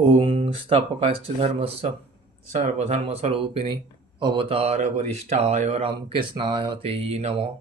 ওং স্থাপকাশ্চ ধর্মস্য সর্বধর্মস্বরূপিণী অবতারবরিষ্ঠায় রামকৃষ্ণায় তে নমঃ।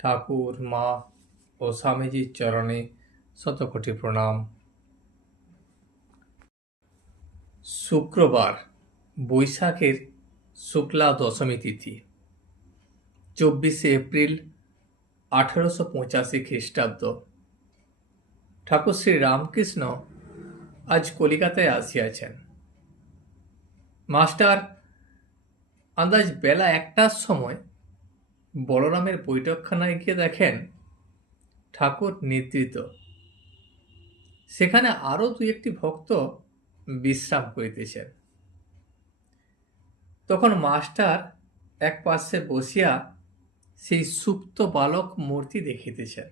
ঠাকুর, মা ও স্বামীজির চরণে শতকোটি প্রণাম। শুক্রবার, বৈশাখের শুক্লা দশমী তিথি, 24 এপ্রিল 1885 খ্রিস্টাব্দ। ঠাকুর শ্রী রামকৃষ্ণ আজ কলিকাতায় আসিয়াছেন। মাস্টার আন্দাজ বেলা 1টার সময় বলরামের বৈঠকখানায় গিয়ে দেখেন ঠাকুর নিদ্রিত। সেখানে আরো 2-1টি ভক্ত বিশ্রাম করিতেছেন। তখন মাস্টার এক পাশে বসিয়া সেই সুপ্ত বালক মূর্তি দেখিতেছেন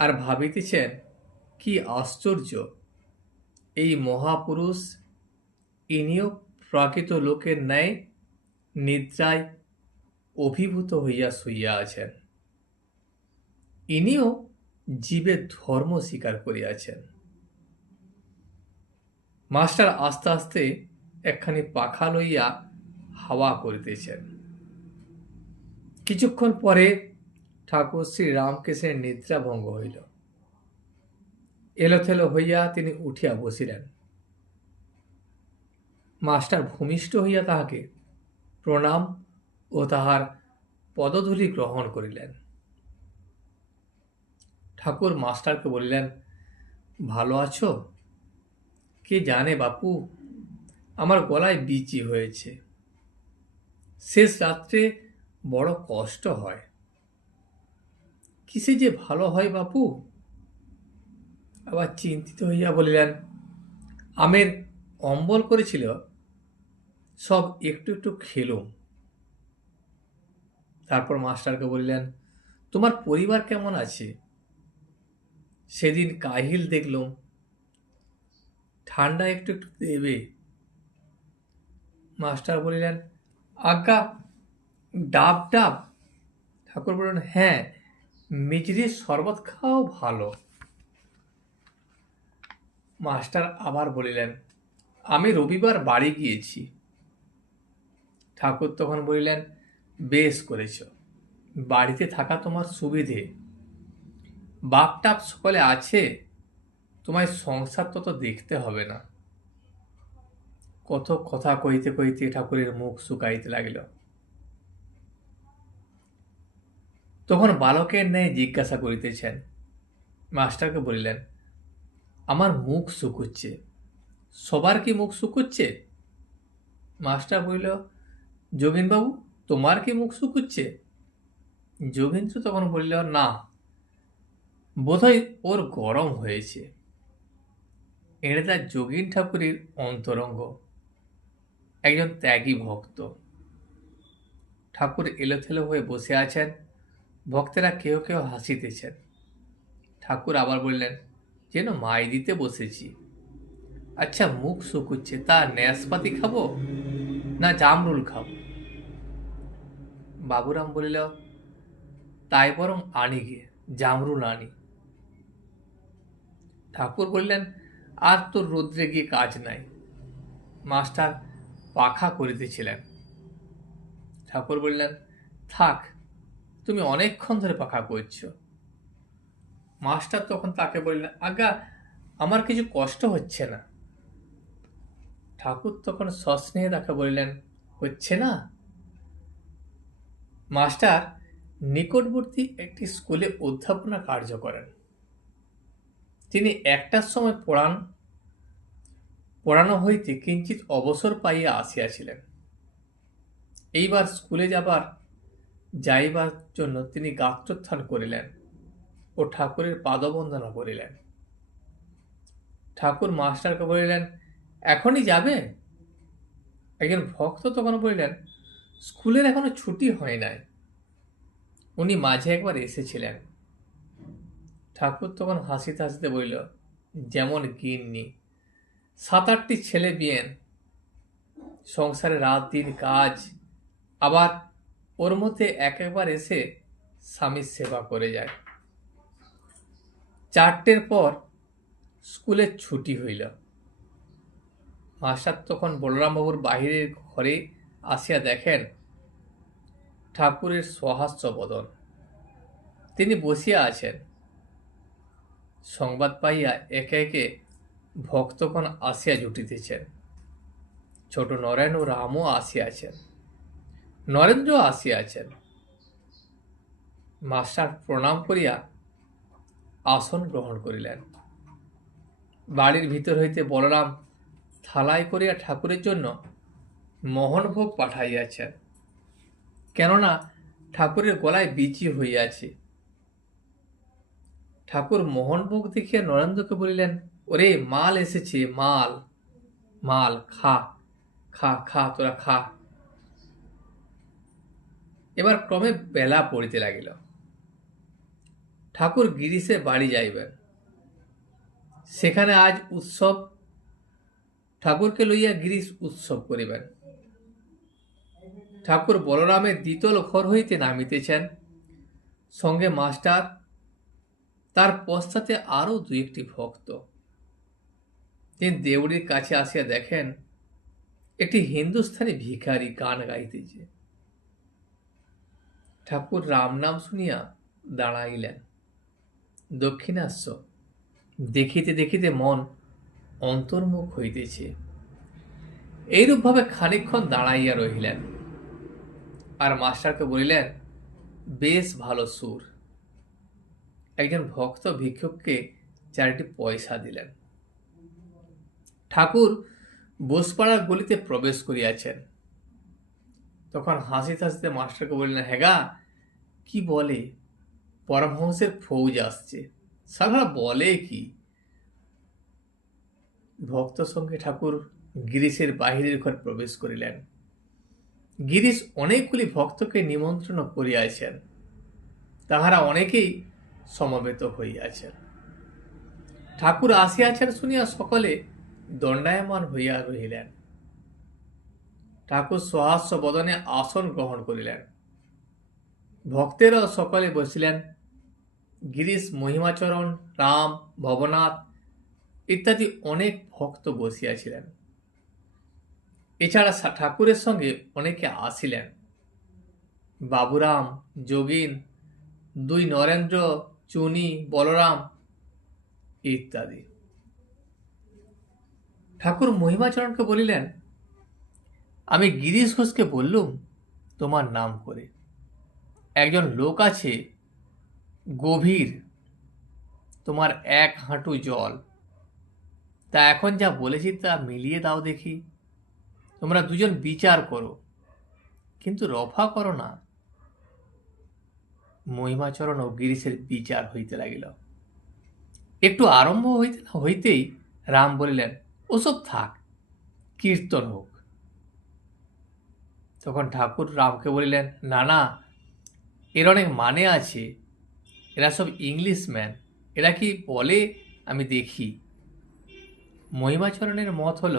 আর ভাবিতেছেন, কি আশ্চর্য, এই মহাপুরুষ ইনিও প্রাকৃত লোকের ন্যায় নিদ্রায় অভিভূত হইয়া শুইয়া আছেন। ইনিও জীবের ধর্ম স্বীকার করিয়াছেন। মাস্টার আস্তে আস্তে একখানি পাখা লইয়া হাওয়া করিতেছেন। কিছুক্ষণ পরে ঠাকুর শ্রী রামকৃষ্ণের নিদ্রা ভঙ্গ হইল। এলোথেলো হইয়া তিনি উঠিয়া বসিলেন। মাস্টার ভূমিষ্ঠ হইয়া তাহাকে প্রণাম ও তাহার পদধূলি গ্রহণ করিলেন। ঠাকুর মাস্টারকে বলিলেন, ভালো আছো? কে জানে বাপু, আমার গলায় বিচি হয়েছে। শেষ রাত্রে বড় কষ্ট হয়। কিসে যে ভালো হয় বাপু? আবার চিন্তিত হইয়া বলিলেন, আমের অম্বল করেছিল, সব একটু একটু খেলুম। তারপর মাস্টারকে বললেন, তোমার পরিবার কেমন আছে? সেদিন কাহিল দেখলুম, ঠান্ডা একটু একটু দেবে। মাস্টার বলিলেন, আজ্ঞা, ডাব ডাব? ঠাকুর বললেন, হ্যাঁ, মিজরির শরবত খাওয়াও ভালো। মাস্টার আবার বলিলেন, আমি রবিবার বাড়ি গিয়েছি। ঠাকুর তখন বলিলেন, বেশ করেছ, বাড়িতে থাকা তোমার সুবিধে। বাপ টাপ সকলে আছে, তোমায় সংসার তত দেখতে হবে না। কত কথা কইতে কইতে ঠাকুরের মুখ শুকাইতে লাগিল। তখন বালকের ন্যায় জিজ্ঞাসা করিতেছেন। মাস্টারকে বলিলেন, আমার মুখ শুকুচ্ছে, সবার কি মুখ শুকুচ্ছে? মাস্টার বলিল, যোগীনবাবু, তোমার কি মুখ শুকুচ্ছে? যোগীন্দ্র তখন বলিল, না, বোধহয় ওর গরম হয়েছে। এড়েদা যোগীন ঠাকুরের অন্তরঙ্গ, একজন ত্যাগী ভক্ত। ঠাকুর এলোথেলো হয়ে বসে আছেন, ভক্তেরা কেউ কেউ হাসিতেছেন। ঠাকুর আবার বললেন, যেন মাই দিতে বসেছি। আচ্ছা, মুখ শুকুচ্ছে, তা ন্যাসপাতি খাবো না জামরুল খাবো? বাবুরাম বলিল, তাই বরং আনি গে, জামরুল আনি। ঠাকুর বললেন, আর তোর রৌদ্রে গিয়ে কাজ নাই। মাস্টার পাখা করিতেছিলেন। ঠাকুর বললেন, থাক, তুমি অনেকক্ষণ ধরে পাখা করছ। মাস্টার তখন তাকে বললেন, আজ্ঞা, আমার কিছু কষ্ট হচ্ছে না। ঠাকুর তখন সস্নেহে তাকে বললেন, হচ্ছে না? মাস্টার নিকটবর্তী একটি স্কুলে অধ্যাপনা কার্য করেন। তিনি 1টার সময় পড়ানো হইতে কিঞ্চিত অবসর পাইয়া আসিয়াছিলেন। এইবার স্কুলে যাইবার জন্য তিনি গাত্রোত্থান করিলেন ও ঠাকুরের পাদবন্দনা করিলেন। ঠাকুর মাস্টারকে বলিলেন, এখনই যাবে? একজন ভক্ত তখন বলিলেন, স্কুলের এখনো ছুটি হয় নাই, উনি মাঝে একবার এসেছিলেন। ঠাকুর তখন হাসিতে হাসিতে বলিল, যেমন গিন্নি, 7-8টি ছেলে বিয়েন, সংসারে রাত দিন কাজ, আবার ওর মধ্যে একবার এসে স্বামীর সেবা করে যায়। 4টের পর স্কুলের ছুটি হইল। মাস্টার তখন বলরামবাবুর বাহিরের ঘরে আসিয়া দেখেন ঠাকুরের সহাস্য বদন, তিনি বসিয়া আছেন। সংবাদ পাইয়া একে একে ভক্তগণ আসিয়া জুটিতেছেন। ছোট নরেন ও রামও আসিয়াছেন, নরেন্দ্র আসিয়াছেন। মাস্টার প্রণাম করিয়া আসন গ্রহণ করিলেন। বাড়ির ভিতর হইতে বলরাম থালায় করিয়া ঠাকুরের জন্য মোহনভোগ পাঠাইয়াছেন, কেননা ঠাকুরের গলায় বিচি হইয়াছে। ঠাকুর মোহনভোগ দেখিয়া নরেন্দ্রকে বলিলেন, ওরে মাল এসেছে, মাল মাল, খা খা খা, তোরা খা। এবার ক্রমে বেলা পড়িতে লাগিল। ঠাকুর গিরিশে বাড়ি যাইবেন, সেখানে আজ উৎসব। ঠাকুরকে লইয়া গিরিশ উৎসব করিবেন। ঠাকুর বলরামের দ্বিতল ঘর হইতে নামিতেছেন, সঙ্গে মাস্টার, তার পশ্চাতে আরো দু একটি ভক্ত। তিনি দেউড়ির কাছে আসিয়া দেখেন একটি হিন্দুস্থানি ভিখারি গান গাইতেছে। ঠাকুর রাম নাম শুনিয়া দাঁড়াইলেন। দক্ষিণাস্য দেখিতে দেখিতে মন অন্তর্মুখ হইতেছে। এইরূপভাবে খানিকক্ষণ দাঁড়াইয়া রহিলেন, আর মাস্টারকে বলিলেন, বেশ ভালো সুর। একজন ভক্ত ভিক্ষুককে 4টি পয়সা দিলেন। ঠাকুর বোসপাড়ার গলিতে প্রবেশ করিয়াছেন। তখন হাসিতে হাসিতে মাস্টারকে বললেন, হেগা কি বলে, পরমহংসের ফৌজ আসছে। সারা বলে কি? ভক্ত সঙ্গে ঠাকুর গিরিশের বাহিরের ঘর প্রবেশ করিলেন। গিরিশ অনেকগুলি ভক্তকে নিমন্ত্রণ করিয়াছেন, তাহারা অনেকেই সমবেত হইয়াছেন। ঠাকুর আসিয়াছেন শুনিয়া সকলে দণ্ডায়মান হইয়া রহিলেন। ঠাকুর সহাস্য বদনে আসন গ্রহণ করিলেন। ভক্তেরাও সকলে বসিলেন। গিরিশ, মহিমাচরণ, রাম, ভবনাথ ইত্যাদি অনেক ভক্ত বসিয়াছিলেন। এছাড়া ঠাকুরের সঙ্গে অনেকে আসিলেন। বাবুরাম, যোগিন, 2 নরেন্দ্র, চুনি, বলরাম ইত্যাদি। ঠাকুর মহিমাচরণকে বলিলেন, আমি গিরিশ ঘোষকে বললুম তোমার নাম করে। একজন লোক আছে গভীর, তোমার 1 হাঁটু জল, তা এখন যা বলেছি তা মিলিয়ে দাও দেখি। তোমরা দুজন বিচার করো, কিন্তু রফা করো না। মহিমাচরণ ও গিরিশের বিচার হইতে লাগিল। একটু আরম্ভ হইতে না হইতেই রাম বলিলেন, ওসব থাক, কীর্তন হোক। তখন ঠাকুর রামকে বলিলেন, না না, এর অনেক মানে আছে। এরা সব ইংলিশম্যান, এরা কি বলে আমি দেখি। মহিমাচরণের মত হল,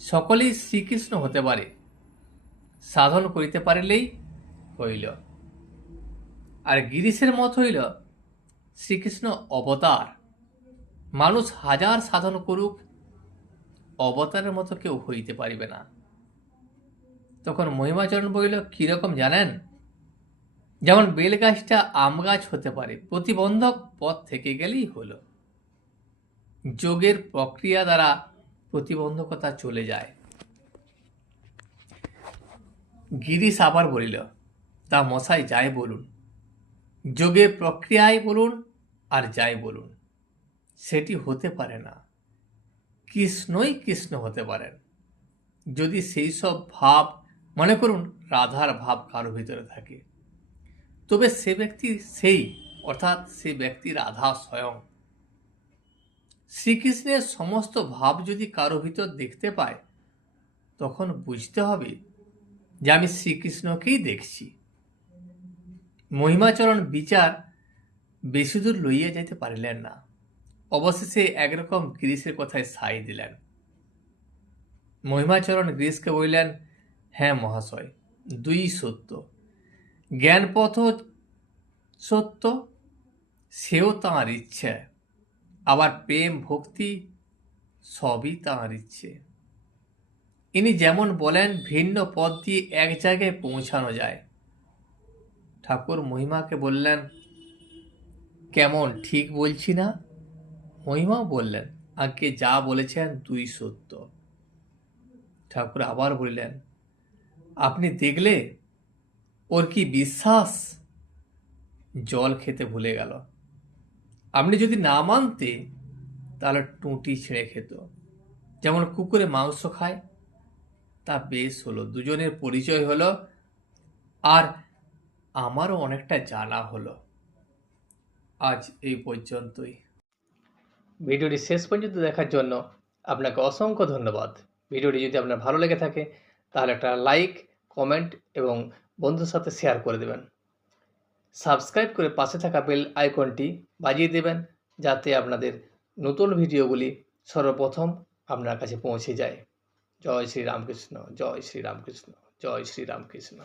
সকলেই শ্রীকৃষ্ণ হতে পারে, সাধন করিতে পারিলেই হইল। আর গিরিশের মত হইল, শ্রীকৃষ্ণ অবতার, মানুষ 1000 সাধন করুক, অবতারের মতো কেউ হইতে পারিবে না। তখন মহিমাচরণ বলিল, কিরকম জানেন? যেমন বেলগাছটা আম গাছ হতে পারে, প্রতিবন্ধক পথ থেকে গেলেই হলো। যোগের প্রক্রিয়া দ্বারা প্রতিবন্ধকতা চলে যায়। গিরিশ আবার বলিল, তা মশাই যাই বলুন, যোগের প্রক্রিয়ায় বলুন আর যাই বলুন, সেটি হতে পারে না। কৃষ্ণই কৃষ্ণ হতে পারেন যদি সেই সব ভাব, মনে করুন রাধার ভাব কারো ভিতরে থাকে, তবে সে ব্যক্তি সেই, অর্থাৎ সে ব্যক্তি রাধা স্বয়ং। শ্রীকৃষ্ণের সমস্ত ভাব যদি কারো ভিতর দেখতে পায়, তখন বুঝতে হবে যে আমি শ্রীকৃষ্ণকেই দেখছি। মহিমাচরণ বিচার বেশি দূর লইয়া যাইতে পারিলেন না। অবশেষে একরকম গিরিশের কথায় সাই দিলেন। মহিমাচরণ গিরিশকে বললেন, হ্যাঁ মহাশয়, 2 সত্য। জ্ঞানপথ সত্য, সেও তাঁর ইচ্ছে, আবার প্রেম ভক্তি সবই তাঁর ইচ্ছে। ইনি যেমন বলেন ভিন্ন পথ দিয়ে এক জায়গায় পৌঁছানো যায়। ঠাকুর মহিমাকে বললেন, কেমন ঠিক বলছি না? মহিমাও বললেন, আগে যা বলেছেন তুই সত্য। ঠাকুর আবার বললেন, আপনি দেখলে ওর কি বিশ্বাস? জল খেতে ভুলে গেল। আপনি যদি না মানতে তাহলে টুঁটি ছিঁড়ে খেত। যেমন কুকুরে মাংস খায়। তা বেশ হলো, দুজনের পরিচয় হলো, আর আমারও অনেকটা জানা হলো। আজ এই পর্যন্তই। ভিডিওটি শেষ পর্যন্ত দেখার জন্য আপনাকে অসংখ্য ধন্যবাদ। ভিডিওটি যদি আপনার ভালো লেগে থাকে তাহলে একটা লাইক, কমেন্ট এবং বন্ধুর সাথে শেয়ার করে দেবেন। সাবস্ক্রাইব করে পাশে থাকা বেল আইকনটি বাজিয়ে দেবেন, যাতে আপনাদের নতুন ভিডিওগুলি সর্বপ্রথম আপনার কাছে পৌঁছে যায়। জয় শ্রী রামকৃষ্ণ, জয় শ্রী রামকৃষ্ণ, জয় শ্রী রামকৃষ্ণ।